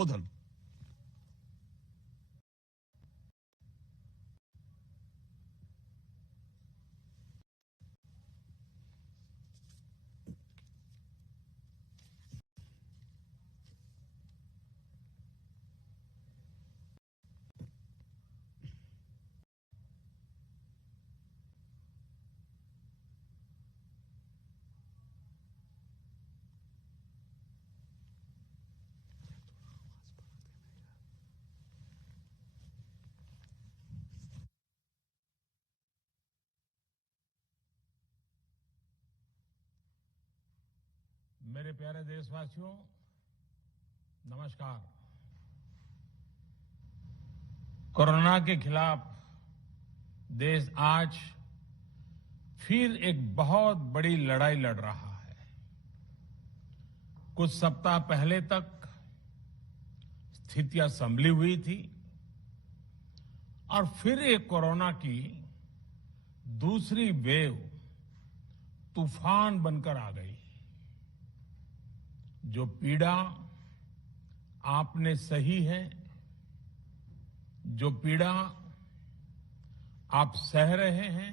संबोधन। मेरे प्यारे देशवासियों, नमस्कार। कोरोना के खिलाफ देश आज फिर एक बहुत बड़ी लड़ाई लड़ रहा है। कुछ सप्ताह पहले तक स्थितियां संभली हुई थी और फिर एक कोरोना की दूसरी वेव तूफान बनकर आ गई। जो पीड़ा आपने सही है, जो पीड़ा आप सह रहे हैं,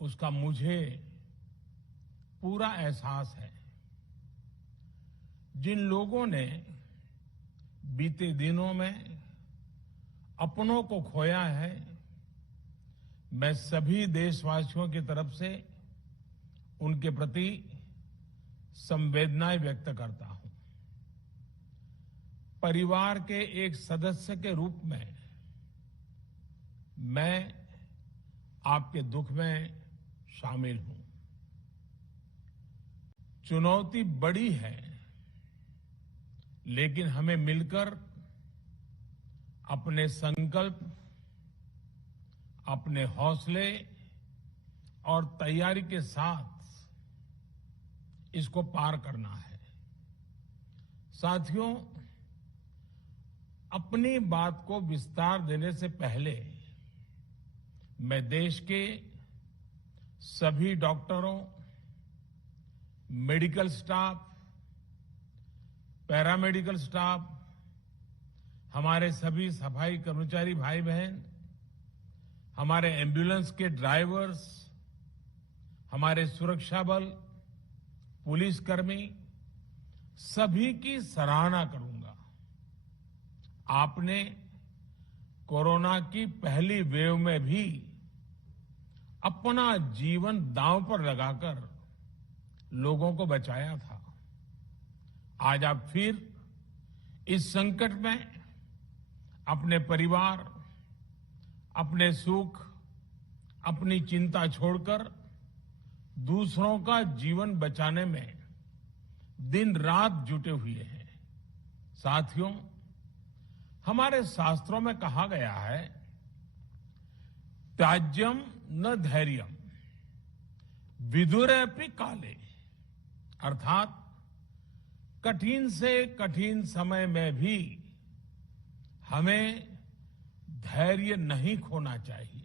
उसका मुझे पूरा एहसास है। जिन लोगों ने बीते दिनों में अपनों को खोया है, मैं सभी देशवासियों की तरफ से उनके प्रति संवेदनाएं व्यक्त करता हूं। परिवार के एक सदस्य के रूप में मैं आपके दुख में शामिल हूं। चुनौती बड़ी है, लेकिन हमें मिलकर अपने संकल्प, अपने हौसले और तैयारी के साथ इसको पार करना है। साथियों, अपनी बात को विस्तार देने से पहले मैं देश के सभी डॉक्टरों, मेडिकल स्टाफ, पैरामेडिकल स्टाफ, हमारे सभी सफाई कर्मचारी भाई बहन, हमारे एम्बुलेंस के ड्राइवर्स, हमारे सुरक्षा बल, पुलिसकर्मी, सभी की सराहना करूंगा। आपने कोरोना की पहली वेव में भी अपना जीवन दांव पर लगाकर लोगों को बचाया था। आज आप फिर इस संकट में अपने परिवार, अपने सुख, अपनी चिंता छोड़कर दूसरों का जीवन बचाने में दिन रात जुटे हुए हैं। साथियों, हमारे शास्त्रों में कहा गया है, त्याज्यम न धैर्यम विदुरेऽपि काले, अर्थात कठिन से कठिन समय में भी हमें धैर्य नहीं खोना चाहिए।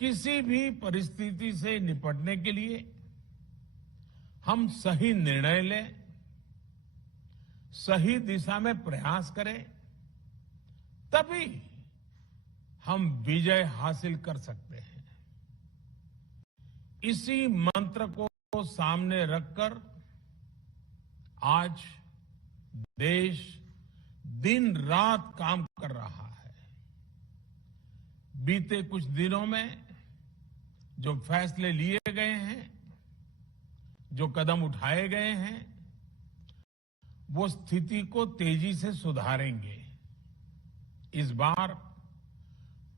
किसी भी परिस्थिति से निपटने के लिए हम सही निर्णय लें, सही दिशा में प्रयास करें, तभी हम विजय हासिल कर सकते हैं। इसी मंत्र को सामने रखकर आज देश दिन रात काम कर रहा है। बीते कुछ दिनों में जो फैसले लिए गए हैं, जो कदम उठाए गए हैं, वो स्थिति को तेजी से सुधारेंगे। इस बार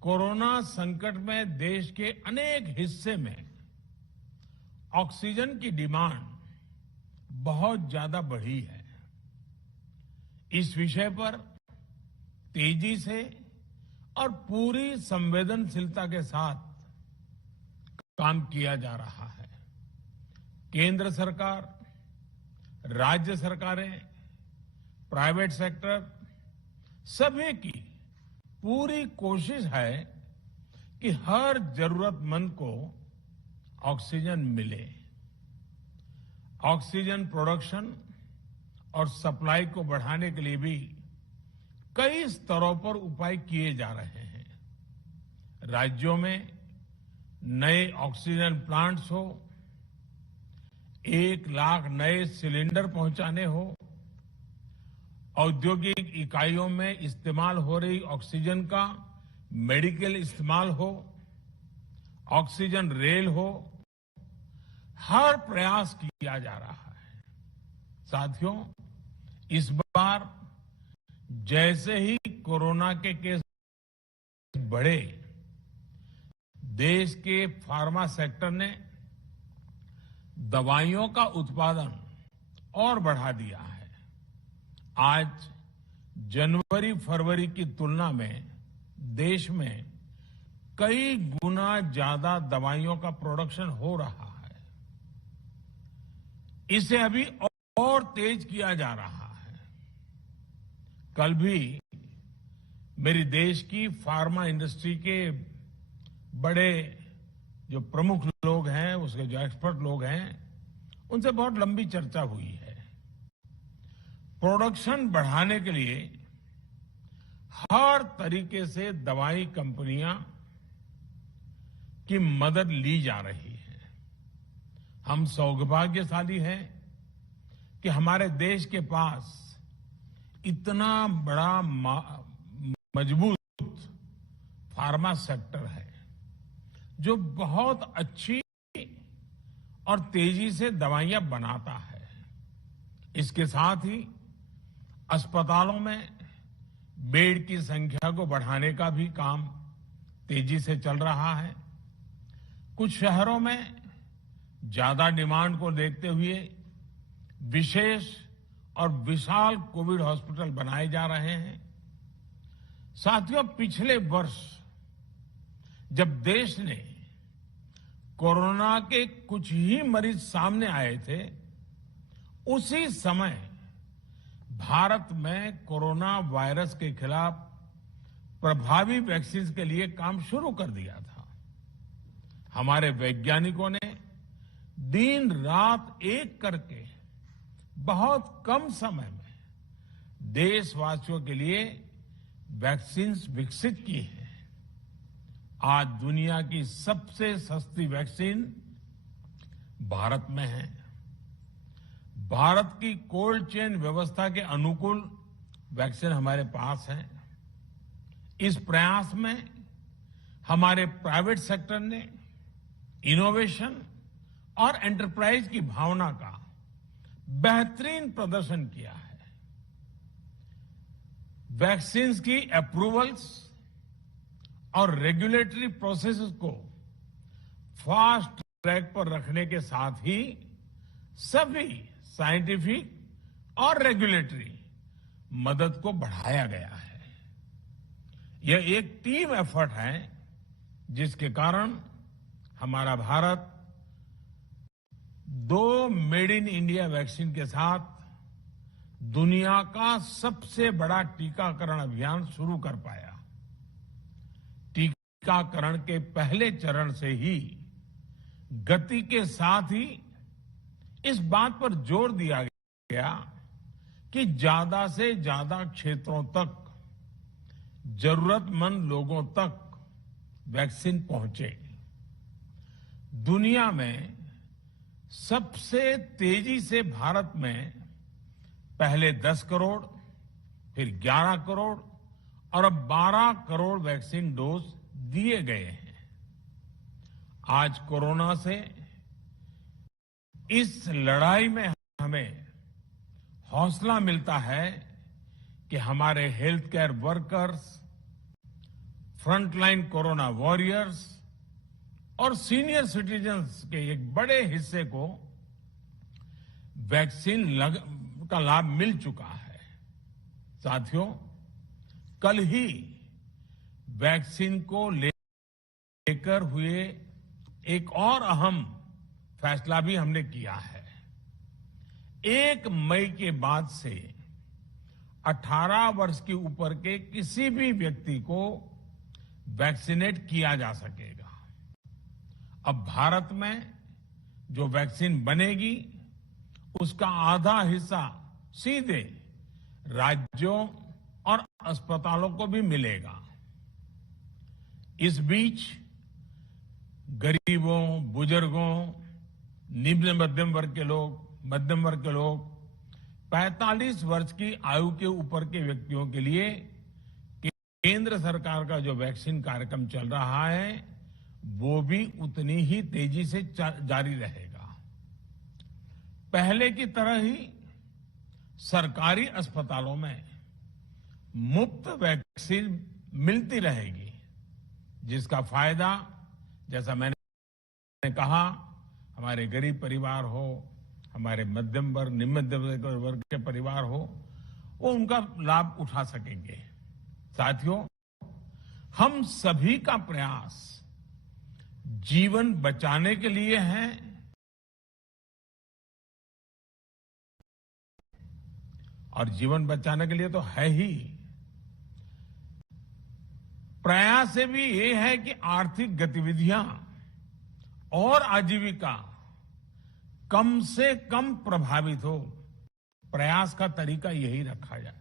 कोरोना संकट में देश के अनेक हिस्से में ऑक्सीजन की डिमांड बहुत ज्यादा बढ़ी है। इस विषय पर तेजी से और पूरी संवेदनशीलता के साथ काम किया जा रहा है। केंद्र सरकार, राज्य सरकारें, प्राइवेट सेक्टर, सभी की पूरी कोशिश है कि हर जरूरतमंद को ऑक्सीजन मिले। ऑक्सीजन प्रोडक्शन और सप्लाई को बढ़ाने के लिए भी कई स्तरों पर उपाय किए जा रहे हैं। राज्यों में नए ऑक्सीजन प्लांट्स हो, 1 लाख नए सिलेंडर पहुंचाने हो, औद्योगिक इकाइयों में इस्तेमाल हो रही ऑक्सीजन का मेडिकल इस्तेमाल हो, ऑक्सीजन रेल हो, हर प्रयास किया जा रहा है। साथियों, इस बार जैसे ही कोरोना के केस बढ़े, देश के फार्मा सेक्टर ने दवाइयों का उत्पादन और बढ़ा दिया है। आज जनवरी फरवरी की तुलना में देश में कई गुना ज्यादा दवाइयों का प्रोडक्शन हो रहा है। इसे अभी और तेज किया जा रहा है। कल भी मेरी देश की फार्मा इंडस्ट्री के बड़े जो प्रमुख लोग हैं, उसके जो एक्सपर्ट लोग हैं, उनसे बहुत लंबी चर्चा हुई है। प्रोडक्शन बढ़ाने के लिए हर तरीके से दवाई कंपनियां की मदद ली जा रही है। हम सौभाग्यशाली हैं कि हमारे देश के पास इतना बड़ा मजबूत फार्मा सेक्टर है जो बहुत अच्छी और तेजी से दवाइयां बनाता है। इसके साथ ही अस्पतालों में बेड की संख्या को बढ़ाने का भी काम तेजी से चल रहा है। कुछ शहरों में ज्यादा डिमांड को देखते हुए विशेष और विशाल कोविड हॉस्पिटल बनाए जा रहे हैं। साथियों, पिछले वर्ष जब देश ने कोरोना के कुछ ही मरीज सामने आए थे, उसी समय भारत में कोरोना वायरस के खिलाफ प्रभावी वैक्सीन के लिए काम शुरू कर दिया था। हमारे वैज्ञानिकों ने दिन रात एक करके बहुत कम समय में देशवासियों के लिए वैक्सीन विकसित की है। आज दुनिया की सबसे सस्ती वैक्सीन भारत में है। भारत की कोल्ड चेन व्यवस्था के अनुकूल वैक्सीन हमारे पास है। इस प्रयास में हमारे प्राइवेट सेक्टर ने इनोवेशन और एंटरप्राइज की भावना का बेहतरीन प्रदर्शन किया है। वैक्सीन्स की अप्रूवल्स और रेगुलेटरी प्रोसेसेस को फास्ट ट्रैक पर रखने के साथ ही सभी साइंटिफिक और रेगुलेटरी मदद को बढ़ाया गया है। यह एक टीम एफर्ट है जिसके कारण हमारा Bharat 2 made in India vaccine के साथ दुनिया का सबसे बड़ा टीकाकरण अभियान शुरू कर पाया। टीकाकरण के पहले चरण से ही गति के साथ ही इस बात पर जोर दिया गया कि ज्यादा से ज्यादा क्षेत्रों तक, जरूरतमंद लोगों तक वैक्सीन पहुंचे। दुनिया में सबसे तेजी से भारत में पहले 10 करोड़, फिर 11 करोड़ और अब 12 करोड़ वैक्सीन डोज दिए गए हैं। आज कोरोना से इस लड़ाई में हमें हौसला मिलता है कि हमारे health care workers, frontline corona warriors और सीनियर सिटीजन्स के एक बड़े हिस्से को वैक्सीन का लाभ मिल चुका है। साथियों, कल ही वैक्सीन को लेकर हुए एक और अहम फैसला भी हमने किया है। 1 मई के बाद से 18 वर्ष के ऊपर के किसी भी व्यक्ति को वैक्सीनेट किया जा सकेगा। अब भारत में जो वैक्सीन बनेगी उसका आधा हिस्सा सीधे राज्यों और अस्पतालों को भी मिलेगा। इस बीच गरीबों, बुजुर्गों, निम्न मध्यम वर्ग के लोग 45 वर्ष की आयु के ऊपर के व्यक्तियों के लिए केंद्र सरकार का जो वैक्सीन कार्यक्रम चल रहा है वो भी उतनी ही तेजी से जारी रहेगा। पहले की तरह ही सरकारी अस्पतालों में मुफ्त वैक्सीन मिलती रहेगी, जिसका फायदा, जैसा मैंने कहा, हमारे गरीब परिवार हो, हमारे मध्यम वर्ग, निम्न मध्यम वर्ग के परिवार हो, वो उनका लाभ उठा सकेंगे। साथियों, हम सभी का प्रयास जीवन बचाने के लिए है और जीवन बचाने के लिए तो है ही। प्रयास से भी ये है कि आर्थिक गतिविधियां और आजीविका कम से कम प्रभावित हो। प्रयास का तरीका यही रखा जाए।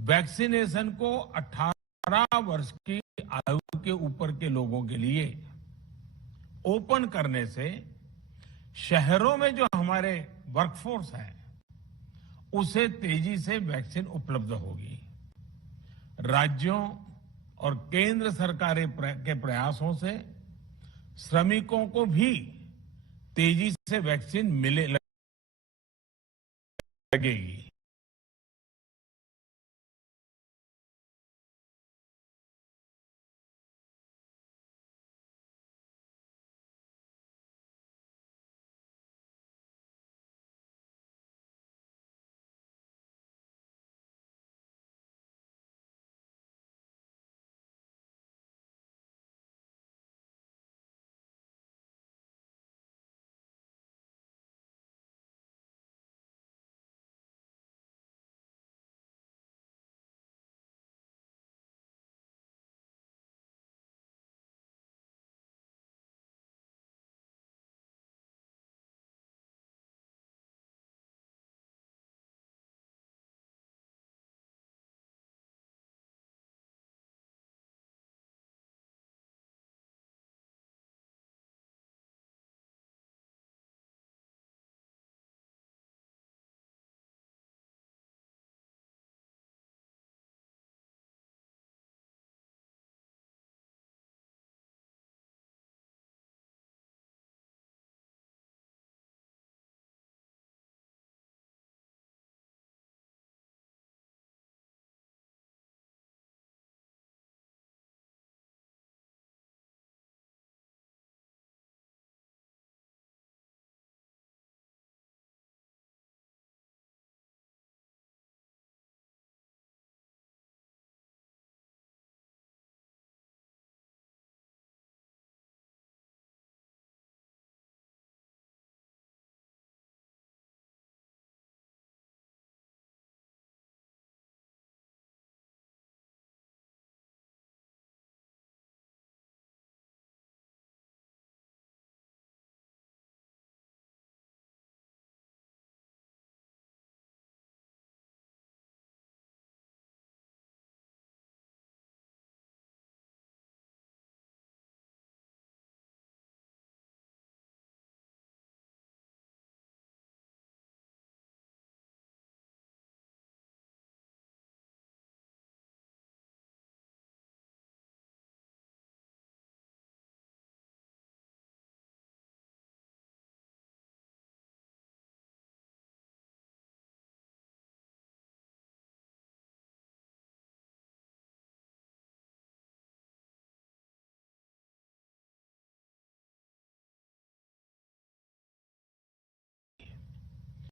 वैक्सीनेशन को 18 वर्ष की आयु के ऊपर के लोगों के लिए ओपन करने से शहरों में जो हमारे वर्कफोर्स है उसे तेजी से वैक्सीन उपलब्ध होगी। राज्यों और केंद्र सरकार के प्रयासों से श्रमिकों को भी तेजी से वैक्सीन मिले लगेगी।